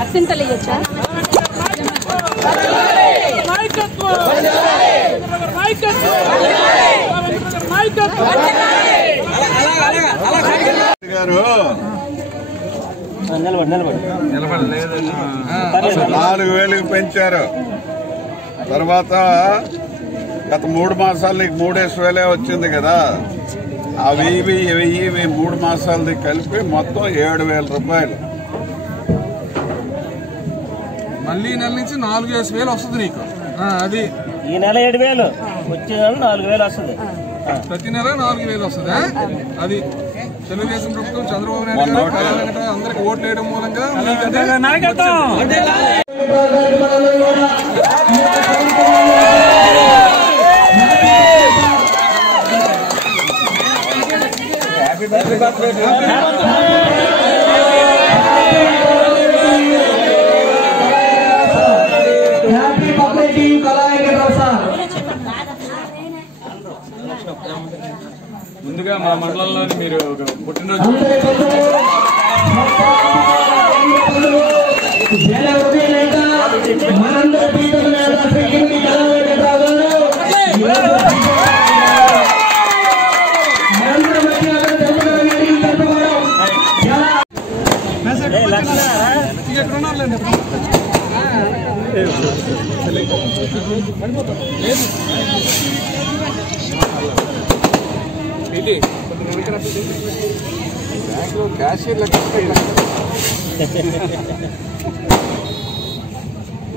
అర్చింతలు ఇయ్యొచ్చా? గారు 4,000 పెంచారు. తర్వాత గత 3 మాసాలు నీకు 3,000 వచ్చింది కదా, ఆ 1000 3 మాసాలది కలిపి మొత్తం 7,000 రూపాయలు. మళ్ళీ నెల నుంచి 4,000 వస్తుంది నీకు. అది ఈ నెల 7,000 వచ్చే నెల 4,000 వస్తుంది. ప్రతి నెల 4,000 వస్తుంది. అది తెలుగుదేశం ప్రభుత్వం చంద్రబాబు నాయుడు గారు అందరికి ఓట్లు వేయడం మూలంగా ముందుగా మా మండలంలోని మీరు పుట్టినరోజు క్యాషియర్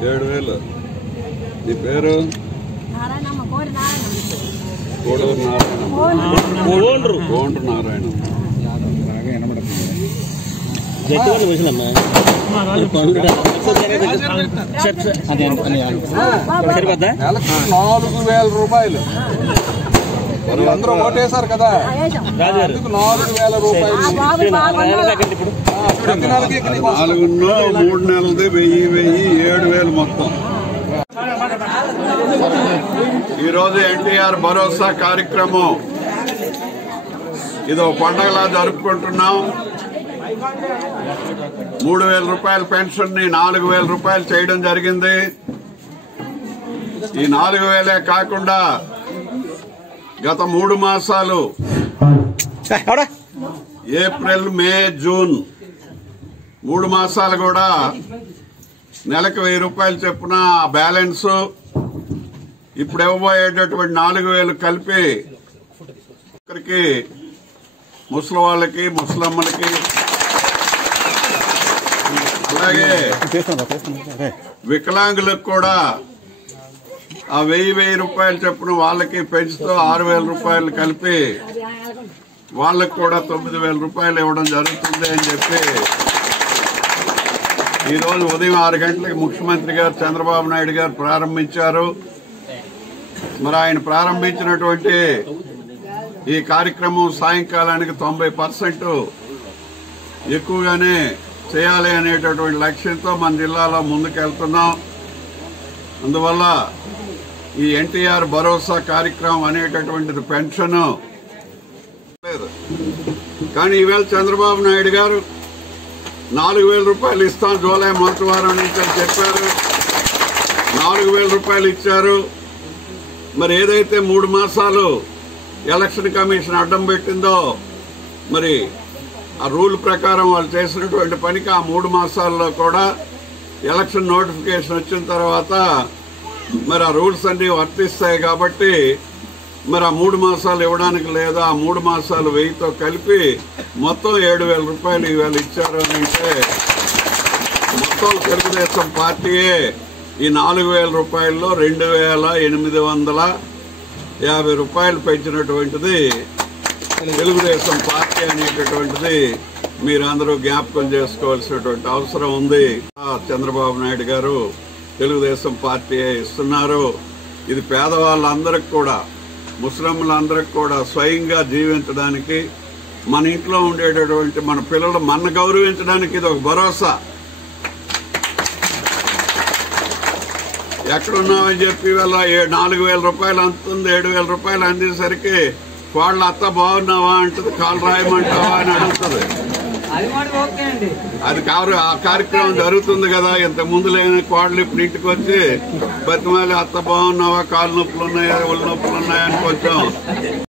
7,000. నీ పేరు? కోడూరు నారాయణ. రూపాయలు అందరూ ఓటేశారు కదా, 4,000 రూపాయలు. 3 నెలలది 1000 7,000 మొత్తం. ఈరోజు ఎన్టీఆర్ భరోసా కార్యక్రమం ఇదో పండగలా జరుపుకుంటున్నాం. 3,000 రూపాయల పెన్షన్ ని 4,000 రూపాయలు చేయడం జరిగింది. ఈ 4,000 కాకుండా గత 3 మాసాలు ఏప్రిల్, మే, జూన్ 3 మాసాలు కూడా నెలకు 1,000 రూపాయలు చొప్పున బ్యాలెన్స్ ఇప్పుడు ఇవ్వబోయేటటువంటి 4,000 కలిపి ఒకరికి ముసలి వాళ్ళకి, ముసలమ్మలకి, అలాగే వికలాంగులకు కూడా ఆ 1,000 రూపాయలు చొప్పున వాళ్ళకి పెంచుతూ 6,000 రూపాయలు కలిపి వాళ్ళకు కూడా 9,000 రూపాయలు ఇవ్వడం జరుగుతుంది అని చెప్పి ఈరోజు ఉదయం 6 గంటలకు ముఖ్యమంత్రి గారు చంద్రబాబు నాయుడు గారు ప్రారంభించారు. మరి ఆయన ప్రారంభించినటువంటి ఈ కార్యక్రమం సాయంకాలానికి 90% ఎక్కువగానే చేయాలి అనేటటువంటి లక్ష్యంతో మన జిల్లాలో ముందుకెళ్తున్నాం. అందువల్ల ఈ ఎన్టీఆర్ భరోసా కార్యక్రమం అనేటటువంటిది పెన్షన్ లేదు. కానీ ఈవేళ చంద్రబాబు నాయుడు గారు 4,000 రూపాయలు ఇస్తాం జూలై మొదటి వారం నుంచి అని చెప్పారు. 4,000 రూపాయలు ఇచ్చారు. మరి ఏదైతే 3 మాసాలు ఎలక్షన్ కమిషన్ అడ్డం పెట్టిందో, మరి ఆ రూల్ ప్రకారం వాళ్ళు చేసినటువంటి పనికి ఆ 3 మాసాల్లో కూడా ఎలక్షన్ నోటిఫికేషన్ వచ్చిన తర్వాత మరి ఆ రూల్స్ అన్ని వర్తిస్తాయి. కాబట్టి మరి ఆ 3 మాసాలు ఇవ్వడానికి లేదా ఆ 3 మాసాలు 1000తో కలిపి మొత్తం 7,000 రూపాయలు ఇవాళ ఇచ్చారు అని అంటే మొత్తం తెలుగుదేశం పార్టీయే ఈ 4,000 రూపాయల్లో 2,850 రూపాయలు పెంచినటువంటిది తెలుగుదేశం పార్టీ అనేటటువంటిది మీరందరూ జ్ఞాపకం చేసుకోవాల్సినటువంటి అవసరం ఉంది. చంద్రబాబు నాయుడు గారు తెలుగుదేశం పార్టీ ఇస్తున్నారు. ఇది పేదవాళ్ళందరికి కూడా, ముస్లింలందరికి కూడా స్వయంగా జీవించడానికి, మన ఇంట్లో ఉండేటటువంటి మన పిల్లలు మన గౌరవించడానికి ఇది ఒక భరోసా. ఎక్కడున్నామని చెప్పి ఇవాళ 4,000 రూపాయలు అందుతుంది. 7,000 రూపాయలు అందేసరికి కోళ్ళ అత్త బాగున్నావా అంటుంది, కాలు రాయమంటావా అని అడుగుతుంది. అది ఆ కార్యక్రమం జరుగుతుంది కదా. ఇంత ముందు లేని కోళ్ళు ఇప్పుడు ఇంటికి వచ్చి బతిమాలి అత్త బాగున్నావా, కాలు నొప్పులు ఉన్నాయా, ఒళ్ళు నొప్పులు ఉన్నాయా అని కొంచెం